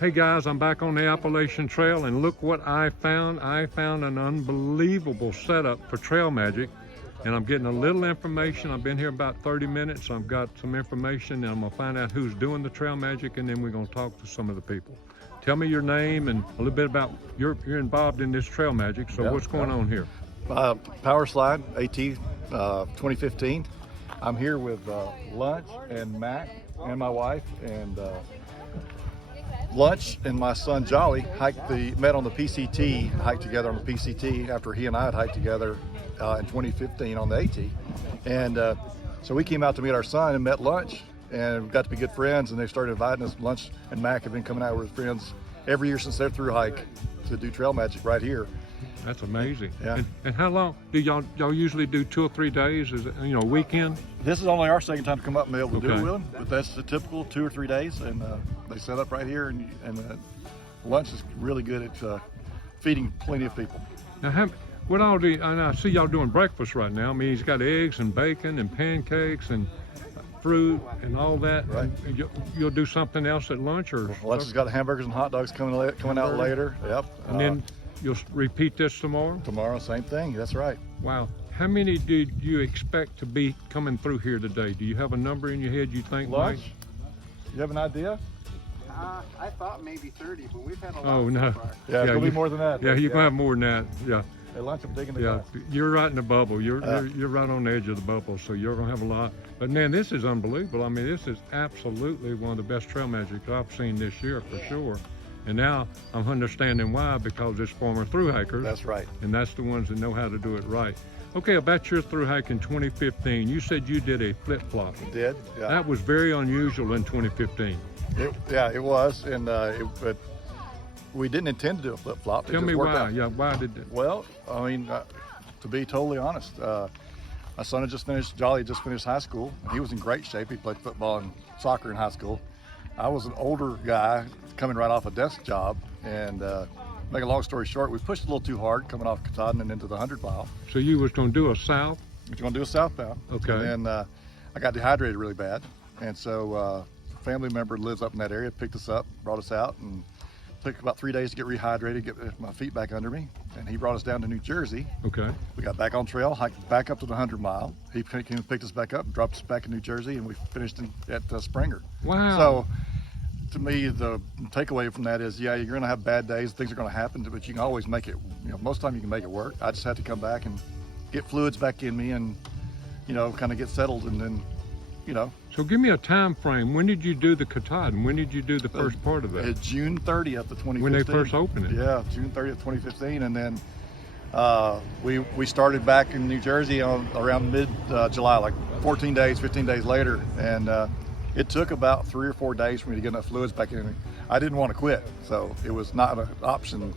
Hey guys, I'm back on the Appalachian Trail, and look what I found. I found an unbelievable setup for trail magic, and I'm getting a little information. I've been here about 30 minutes. I've got some information, and I'm gonna find out who's doing the trail magic, and then we're gonna talk to some of the people. Tell me your name and a little bit about, you're involved in this trail magic, so what's going on here? Power Slide AT 2015. I'm here with Lunch and Mac and my wife, and Lunch and my son Jolly met on the PCT, hiked together on the PCT after he and I had hiked together in 2015 on the AT. And so we came out to meet our son and met Lunch, and got to be good friends, and they started inviting us. Lunch and Mac have been coming out with friends every year since they're through hike to do trail magic right here. That's amazing. Yeah. And how long do y'all usually do? 2 or 3 days? Is it, a weekend? This is only our second time to come up and be able to do Okay. it with them, but that's the typical 2 or 3 days, and they set up right here, and Lunch is really good at feeding plenty of people. Now, what all do and I see y'all doing breakfast right now. I mean, he's got eggs and bacon and pancakes and fruit and all that. Right. And you'll do something else at lunch, or Lunch has got hamburgers and hot dogs coming out later. Yep. and then you'll repeat this tomorrow? Tomorrow, same thing. That's right. Wow. How many do you expect to be coming through here today? Do you have a number in your head you think? Lunch? Mike? You have an idea? I thought maybe 30, but we've had a lot Oh, no. so far. Yeah, it's gonna be more than that. Yeah, you're gonna have more than that. Yeah. Hey, Lunch, I'm digging the Yeah, glass. you're right in the bubble. You're right on the edge of the bubble, so you're gonna have a lot. But man, this is unbelievable. I mean, this is absolutely one of the best trail magic I've seen this year for sure. And now I'm understanding why, because it's former thru hikers. That's right. And that's the ones that know how to do it right. Okay, about your thru hike in 2015, you said you did a flip flop. Did? Yeah. That was very unusual in 2015. It was, and but we didn't intend to do a flip flop. Tell me why. Yeah, why did it? Well, I mean, to be totally honest, my son had just finished, Jolly had just finished high school. He was in great shape. He played football and soccer in high school. I was an older guy coming right off a desk job, and make a long story short, we pushed a little too hard coming off Katahdin and into the 100 mile. So you was gonna do a south? We're going to do a southbound. Okay. And then I got dehydrated really bad, and so a family member lives up in that area, picked us up, brought us out, and took about 3 days to get rehydrated, get my feet back under me, and he brought us down to New Jersey. Okay. We got back on trail, hiked back up to the 100 mile. He came and picked us back up, dropped us back in New Jersey, and we finished at Springer. Wow. So to me, the takeaway from that is, yeah, you're going to have bad days, things are going to happen, but you can always make it, most of the time you can make it work. I just had to come back and get fluids back in me and, kind of get settled, and then, So give me a time frame. When did you do the Katahdin? When did you do the first part of that? June 30th of 2015. When they first opened it? Yeah, June 30th, 2015, and then we started back in New Jersey around mid-July, like 14 days, 15 days later, and it took about 3 or 4 days for me to get enough fluids back in me. I didn't want to quit, so it was not an option.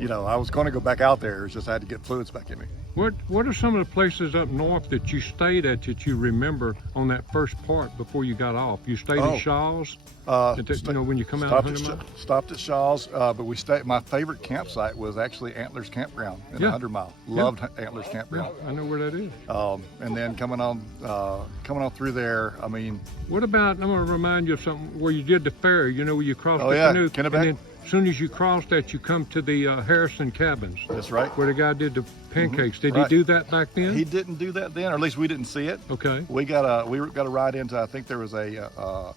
I was going to go back out there. It's just I had to get fluids back in me. What are some of the places up north that you stayed at that you remember on that first part before you got off? You stayed at Shaw's? When you come out of 100 mile? Stopped at Shaw's, but we stayed. My favorite campsite was actually Antlers Campground in 100 mile. Loved Antlers Campground. Yeah, I know where that is. And then coming on through there, I mean. What about, I'm going to remind you of something where you did the ferry, where you crossed the canoe. Kennebec. And then as soon as you cross that, you come to the Harrison cabins. That's right. Where the guy did the pancakes. Did Right. he do that back then? He didn't do that then, or at least we didn't see it. Okay. We got a ride into, I think there was a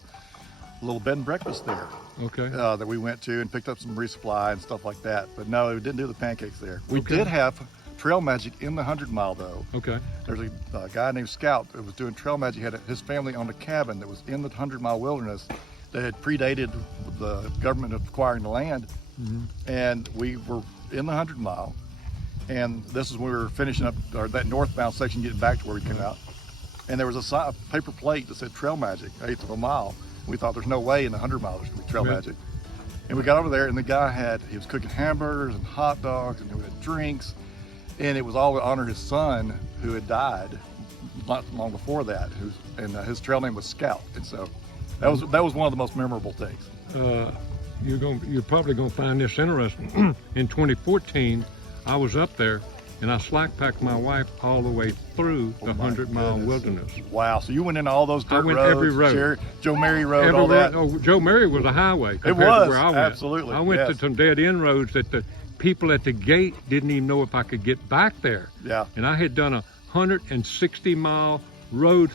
little bed and breakfast there. Okay. That we went to and picked up some resupply and stuff like that. But no, we didn't do the pancakes there. We Okay. did have trail magic in the 100 mile though. Okay. There's a guy named Scout that was doing trail magic. He had his family owned a cabin that was in the 100 mile wilderness that had predated the government acquiring the land. And we were in the 100 mile, and this is when we were finishing up that northbound section, getting back to where we came out, and there was a paper plate that said trail magic, 1/8 of a mile. We thought there's no way in the 100 mile there's going to be trail magic. And we got over there, and the guy he was cooking hamburgers and hot dogs, and we had drinks, and it was all to honor his son who had died not long before that, his trail name was Scout. And so that was one of the most memorable things. You're probably gonna find this interesting. In 2014, I was up there, and I slack packed my wife all the way through the 100-mile wilderness. Wow. So you went into all those dirt went roads, every road. Joe Mary Road, Every all that. road- oh, Joe Mary was a highway compared was, to where I went. absolutely, I went to yes. some dead end roads that the people at the gate didn't even know if I could get back there. Yeah. And I had done a 160-mile road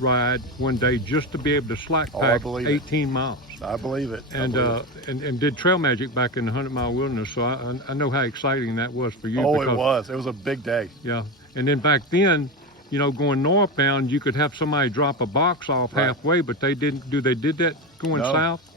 ride one day just to be able to slack Oh, I pack believe it. 18 miles. I believe it. I And, believe it. and did trail magic back in the 100-mile wilderness, so I know how exciting that was for you. Oh, because, it was. It was a big day. Yeah, and then back then, you know, going northbound, you could have somebody drop a box off Right. halfway, but they didn't. They did that going No. south?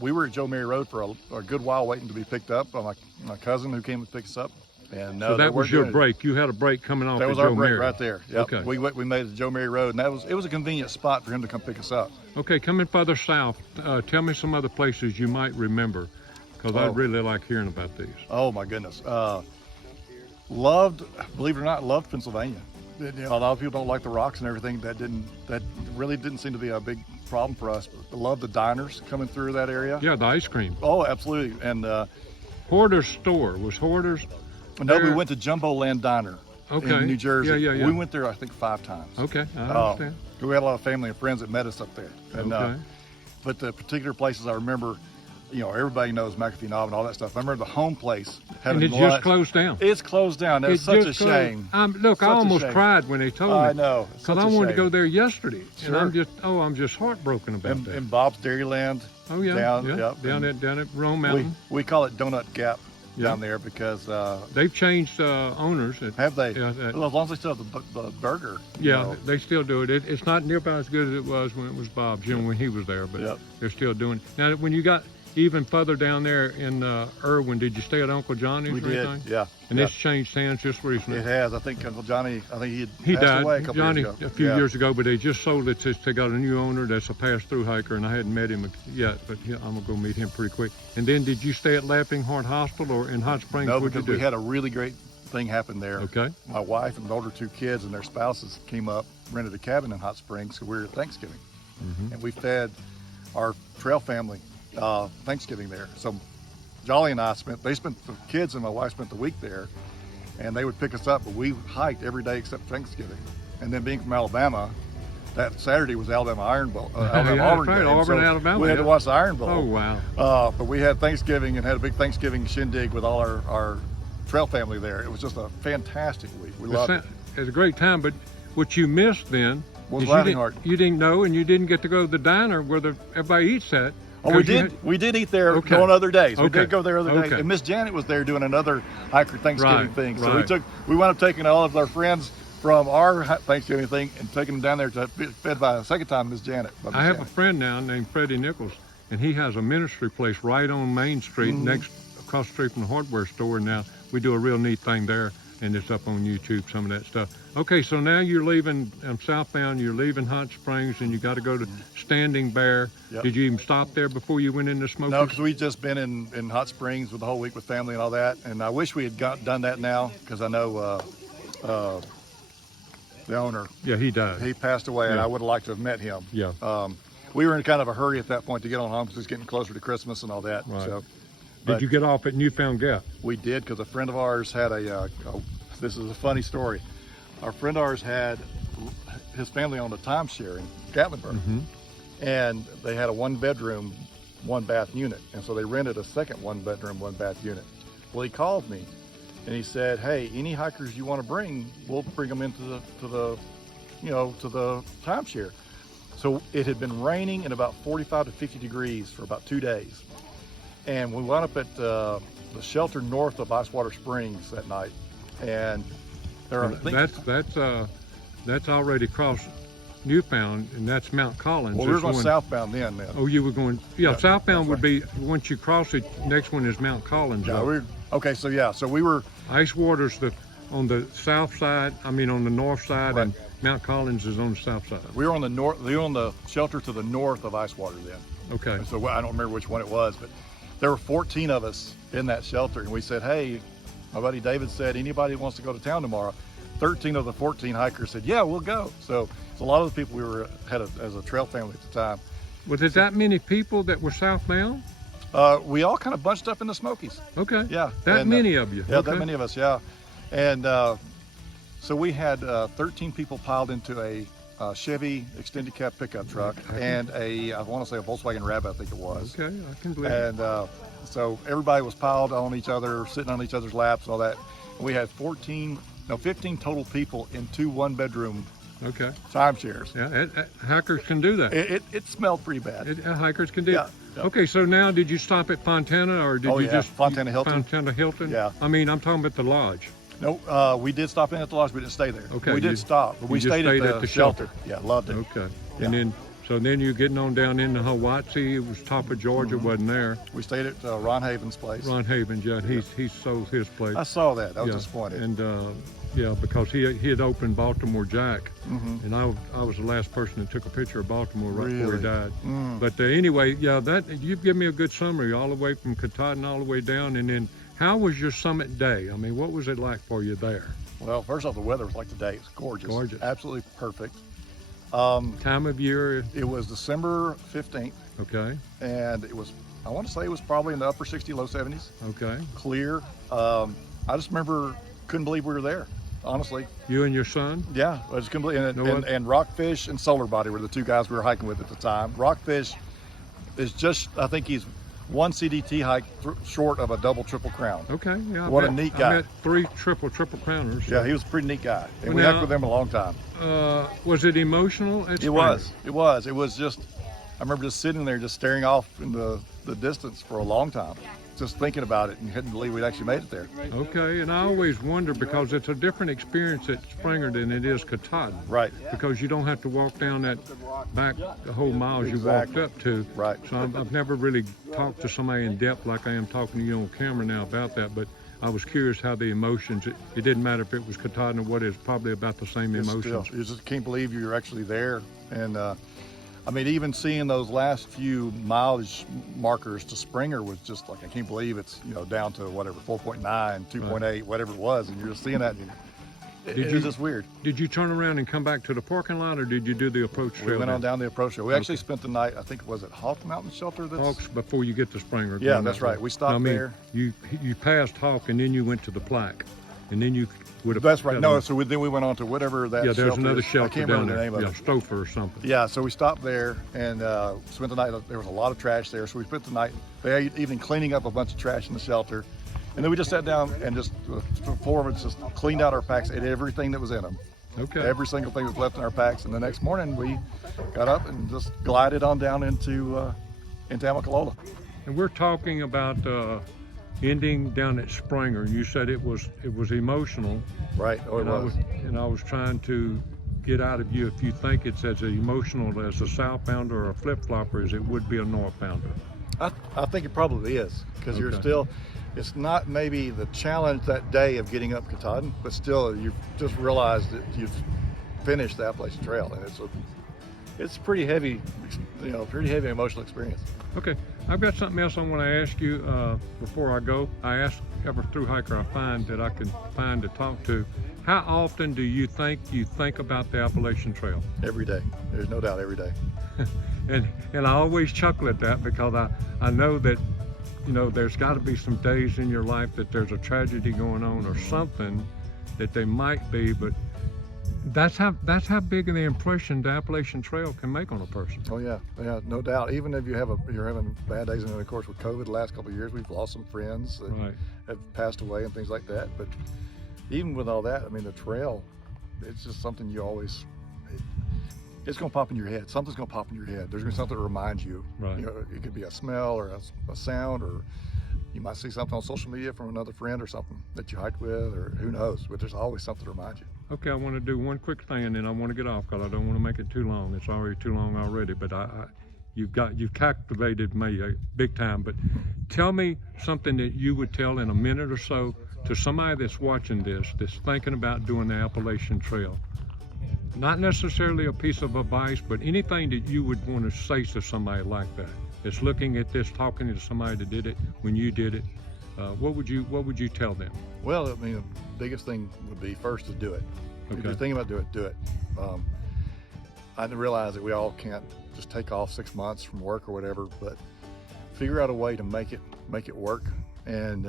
We were at Joe Mary Road for a good while waiting to be picked up by my cousin who came to pick us up. And no, So they that was weren't your doing it. break. You had a break coming off That at was our Joe break Mary. right there. Yep. Okay. We made it to Joe Mary Road, and it was a convenient spot for him to come pick us up. Okay, coming further south, tell me some other places you might remember, because Oh. I'd really like hearing about these. Oh my goodness. Believe it or not, loved Pennsylvania. A lot of people don't like the rocks and everything. That really didn't seem to be a big problem for us. But I love the diners coming through that area. Yeah, the ice cream. Oh, absolutely. And Hoarder's store. Was Hoarder's? no, we there? went to Jumbo Land Diner Okay. in New Jersey. Yeah, yeah, yeah. We went there, I think, 5 times. Okay, I understand. We had a lot of family and friends that met us up there. And, Okay. but the particular places I remember, you know, everybody knows McAfee Knob and all that stuff. I remember the home place having And it lunch. just closed down. It's closed down. That's It such a just closed. shame. Look, Such I a almost shame. cried when they told me. I know. Because I wanted to go there yesterday. Sure. And I'm just heartbroken about that. And Bob's Dairyland. Oh yeah, down, yeah, yep. down at Rome Mountain. We call it Donut Gap Yeah. down there because They've changed owners. have they? Yeah, Well, as long as they still have the burger. you Yeah, know. they still do it. It's not nearby as good as it was when it was Bob's, you know, when he was there, but Yep. they're still doing it. Now, when you got even further down there in Irwin, did you stay at Uncle Johnny's We or did. anything? Yeah. And yeah. it's changed hands just recently. It has. I think Uncle Johnny. I think He passed died, away a couple Johnny, years ago. a few Yeah. years ago, but they just sold it. They got a new owner that's a pass-through hiker, and I hadn't met him yet, but I'm gonna go meet him pretty quick. And then, did you stay at Laughing Heart Hospital or in Hot Springs? No, What'd you because do? we had a really great thing happen there. Okay. My wife and the older 2 kids and their spouses came up, rented a cabin in Hot Springs, so we were at Thanksgiving, and we fed our trail family Thanksgiving there. So Jolly and I the kids and my wife spent the week there, and they would pick us up, but we hiked every day except Thanksgiving. And then being from Alabama, that Saturday was Alabama Iron Bowl, Alabama Yeah, Auburn right, game. Auburn, so Alabama, we had to yeah. watch the Iron Bowl. Oh wow. But we had Thanksgiving and had a big Thanksgiving shindig with all our trail family there. It was just a fantastic week. We loved it. It was a great time, but what you missed then Was is Laughing Heart. you didn't know, and you didn't get to go to the diner where everybody eats at. Oh, we 'cause you did. We did eat there Okay. on other days. We Okay. did go there other days. Okay. And Miss Janet was there doing another hiker Thanksgiving Right, thing. So right. we wound up taking all of our friends from our Thanksgiving thing and taking them down there to be fed by a second time Miss Janet. by Miss I have a Janet. friend now named Freddie Nichols, and he has a ministry place right on Main Street, Mm-hmm. across the street from the hardware store. Now we do a real neat thing there, and it's up on YouTube, some of that stuff. Okay, so now you're leaving southbound, you're leaving Hot Springs, and you got to go to Standing Bear. Yep. Did you even stop there before you went into Smokies? No, because we'd just been in Hot Springs with the whole week with family and all that. And I wish we had done that now because I know the owner, Yeah, he died. he passed away, and Yeah. I would have liked to have met him. Yeah. We were in kind of a hurry at that point to get on home because it's getting closer to Christmas and all that. Right. So, Did but you get off at Newfound Gap? we did because a friend of ours had this is a funny story. Our friend of ours had his family on a timeshare in Gatlinburg, and they had a 1-bedroom, 1-bath unit, and so they rented a second 1-bedroom, 1-bath unit. Well, he called me, and he said, "Hey, any hikers you want to bring, we'll bring them into the timeshare." So it had been raining and about 45 to 50 degrees for about 2 days, and we wound up at the shelter north of Icewater Springs that night, and there are That's already crossed Newfound, and that's Mount Collins. well, we were There's going one- southbound then. Oh, you were going. Yeah, Yeah, southbound that's would be once you cross it. Next one is Mount Collins. Yeah, though. okay. So we were Icewater's on the south side. I mean, on the north side, Right. and Mount Collins is on the south side. we were on the north. We were on the shelter to the north of Icewater then. Okay. And so I don't remember which one it was, but there were 14 of us in that shelter, and we said, "Hey," my buddy David said, "Anybody wants to go to town tomorrow?" 13 of the 14 hikers said, "Yeah, we'll go." So a lot of the people we had as a trail family at the time. Was it that many people that were southbound? We all kind of bunched up in the Smokies. Okay. Yeah. That and, many of you. Yeah, Okay. that many of us. Yeah. And so we had 13 people piled into a Chevy extended cab pickup truck and I want to say a Volkswagen Rabbit, I think it was. Okay, I can believe it. And so everybody was piled on each other, sitting on each other's laps and all that. And we had 15 total people in 2 one-bedroom Okay. timeshares. Yeah, hikers can do that. It smelled pretty bad. Hikers can do Yeah, it. yeah. Okay, so now did you stop at Fontana or did Oh, you yeah, just Fontana Hilton. Fontana Hilton? Yeah. I mean, I'm talking about the lodge. No, we did stop in at the lodge. We didn't stay there. Okay, we you- did stop, but we you just stayed at the shelter. Yeah, loved it. Okay. Yeah. And then you're getting on down into Hawaii. It was top of Georgia, wasn't there? We stayed at Ron Haven's place. Ron Havens, yeah, he sold his place. I saw that. I was Yeah. disappointed. And yeah, because he had opened Baltimore Jack, Mhm. and I was the last person that took a picture of Baltimore right before Really? he died. Mm. But anyway, yeah, that you've given me a good summary all the way from Katahdin all the way down, and then how was your summit day? I mean, what was it like for you there? Well, first off, the weather was like today. It's gorgeous. Gorgeous. Absolutely perfect. Time of year, It was December 15th, okay, and I want to say it was probably in the upper 60s, low 70s. okay. Clear. I just remember, couldn't believe we were there, honestly. You and your son? Yeah, I just couldn't believe it. Know what? And Rockfish and Solar Body were the 2 guys we were hiking with at the time. Rockfish is just, I think he's 1 CDT hike short of a double triple crown. Okay, yeah. I What a bet. neat I guy. met 3 triple crowners. Yeah, he was a pretty neat guy. And Well, we now- hiked with him a long time. Was it emotional at It Springer? was. It was just, I remember just sitting there, just staring off in the distance for a long time, just thinking about it and couldn't believe we'd actually made it there. Okay, and I always wonder because it's a different experience at Springer than it is Katahdin. Right. Because you don't have to walk down that back the whole miles Exactly. you walked up to. Right. So I've never really talked to somebody in depth like I am talking to you on camera now about that, but I was curious how the emotions, it didn't matter if it was Katahdin or what, it's probably about the same It's emotions. still, you just can't believe you're actually there. And I mean, even seeing those last few mileage markers to Springer was just like, I can't believe it's, down to whatever, 4.9, 2.8, whatever it was. And you're just seeing that. And it was just weird. Did you turn around and come back to the parking lot or did you do the approach trail? We went on then? down the approach trail. We actually spent the night, I think it was at Hawk Mountain Shelter. Hawks before you get to Springer. Yeah, going that's that way. right. We stopped I mean, there. You passed Hawk and then you went to the plaque, and then you would have. That's right. No, so then we went on to whatever that Yeah, there's shelter another is. shelter I can't down remember there. the name Yeah, of it. Stouffer or something. Yeah, so we stopped there and spent the night. There was a lot of trash there, so we spent the night there, even cleaning up a bunch of trash in the shelter. And then we just sat down and just, the 4 of us just cleaned out our packs, ate everything that was in them. Okay. Every single thing that was left in our packs. And the next morning we got up and just glided on down into Amicalola. And we're talking about ending down at Springer. You said it was emotional. Right, oh it was. And I was trying to get out of you if you think it's as emotional as a southbounder or a flip-flopper as it would be a northbounder. I think it probably is, because you're Okay. still, it's not maybe the challenge that day of getting up Katahdin, but still you've just realized that you've finished the Appalachian Trail, and it's pretty heavy, pretty heavy emotional experience. Okay, I've got something else I want to ask you before I go. I ask every through hiker I find that I can find to talk to, how often do you think about the Appalachian Trail? Every day, there's no doubt, every day. And I always chuckle at that because I know that, there's got to be some days in your life that there's a tragedy going on or something that they might be, but that's how big of the impression the Appalachian Trail can make on a person. Oh yeah, no doubt. Even if you're having bad days, and then of course with COVID the last couple of years, we've lost some friends that Right. have passed away and things like that. But even with all that, I mean, the trail, it's just something you always, it's going to pop in your head. Something's going to pop in your head. There's going to be something that reminds you. Right. It could be a smell or a sound, or you might see something on social media from another friend or something that you hiked with, or who knows. But there's always something to remind you. Okay, I want to do one quick thing and then I want to get off because I don't want to make it too long. It's already too long already, but you've captivated me big time. But tell me something that you would tell in a minute or so to somebody that's watching this, that's thinking about doing the Appalachian Trail. Not necessarily a piece of advice, but anything that you would want to say to somebody like that, that's looking at this, talking to somebody that did it when you did it. What would you tell them? Well, I mean, the biggest thing would be first to do it. If Okay. you're thinking about do it. I realize that we all can't just take off 6 months from work or whatever, but figure out a way to make it work. And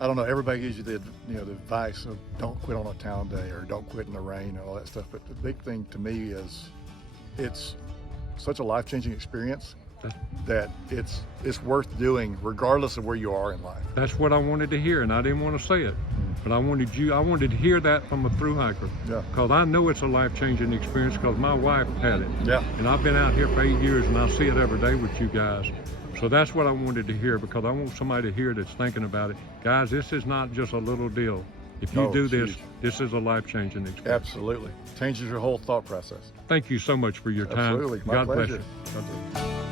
I don't know, everybody gives you the advice of don't quit on a town day or don't quit in the rain and all that stuff. But the big thing to me is it's such a life-changing experience that it's worth doing regardless of where you are in life. That's what I wanted to hear, and I didn't want to say it, but I wanted to hear that from a thru hiker. Yeah. Because I know it's a life-changing experience because my wife had it. Yeah. And I've been out here for 8 years and I see it every day with you guys. So that's what I wanted to hear, because I want somebody to hear that's thinking about it. Guys, this is not just a little deal. If you No, do it's this, huge. this is a life-changing experience. Absolutely. Changes your whole thought process. Thank you so much for your time. Absolutely. My God bless pleasure. you.